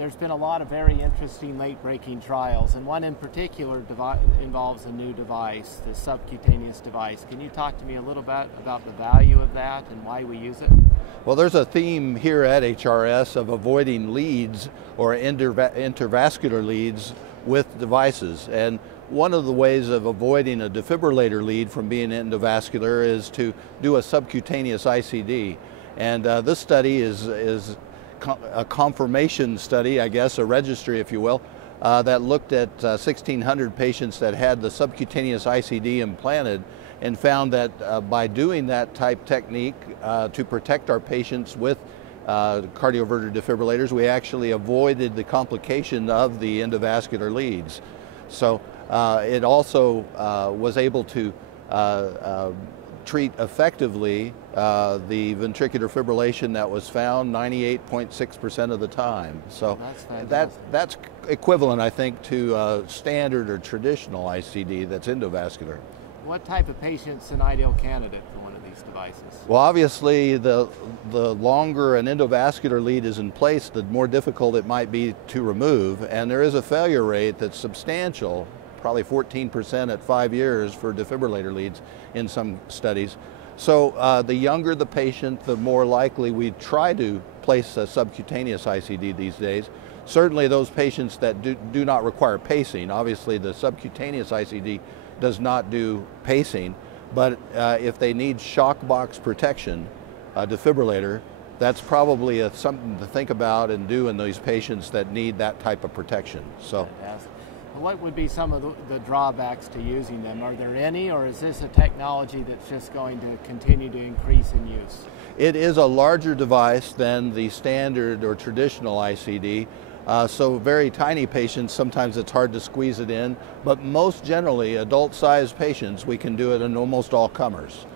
there's been a lot of very interesting late-breaking trials, and one in particular involves a new device, the subcutaneous device. Can you talk to me a little bit about the value of that and why we use it? Well, there's a theme here at HRS of avoiding leads or intervascular leads with devices. And one of the ways of avoiding a defibrillator lead from being endovascular is to do a subcutaneous ICD. And this study is a confirmation study, I guess, a registry, if you will, that looked at 1,600 patients that had the subcutaneous ICD implanted and found that by doing that type technique to protect our patients with cardioverter defibrillators, we actually avoided the complication of the endovascular leads. So it also was able to treat effectively the ventricular fibrillation that was found 98.6% of the time. So that's equivalent, I think, to standard or traditional ICD that's endovascular. What type of patient's an ideal candidate for one of these devices? Well, obviously, the longer an endovascular lead is in place, the more difficult it might be to remove, and there is a failure rate that's substantial, probably 14% at 5 years for defibrillator leads in some studies. So the younger the patient, the more likely we try to place a subcutaneous ICD these days. Certainly those patients that do not require pacing, obviously the subcutaneous ICD does not do pacing, but if they need shock box protection, a defibrillator, that's probably something to think about and do in these patients that need that type of protection. So. What would be some of the drawbacks to using them? Are there any, or is this a technology that's just going to continue to increase in use? It is a larger device than the standard or traditional ICD. So very tiny patients, sometimes it's hard to squeeze it in, but most generally, adult-sized patients, we can do it in almost all comers.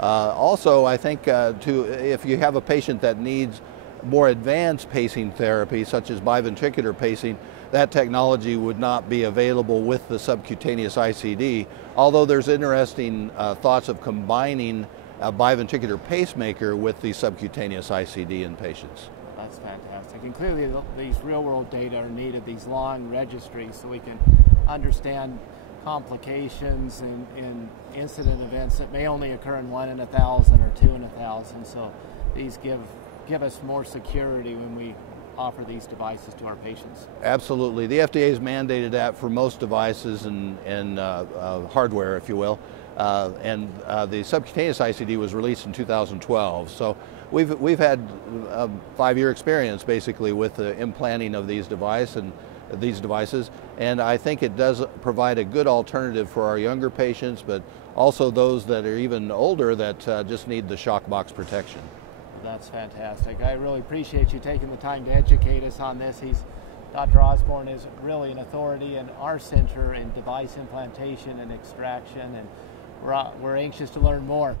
Also, I think if you have a patient that needs more advanced pacing therapy, such as biventricular pacing, that technology would not be available with the subcutaneous ICD, although there's interesting thoughts of combining a biventricular pacemaker with the subcutaneous ICD in patients. That's fantastic. And clearly these real-world data are needed, these long registries, so we can understand complications and incident events that may only occur in 1 in 1,000 or 2 in 1,000. So these give us more security when we offer these devices to our patients. Absolutely. The FDA has mandated that for most devices and hardware, if you will. The subcutaneous ICD was released in 2012. So we've had a 5-year experience basically with the implanting of these devices, and I think it does provide a good alternative for our younger patients, but also those that are even older that just need the shock box protection. That's fantastic. I really appreciate you taking the time to educate us on this. Dr. Osborn is really an authority in our center in device implantation and extraction, and we're anxious to learn more.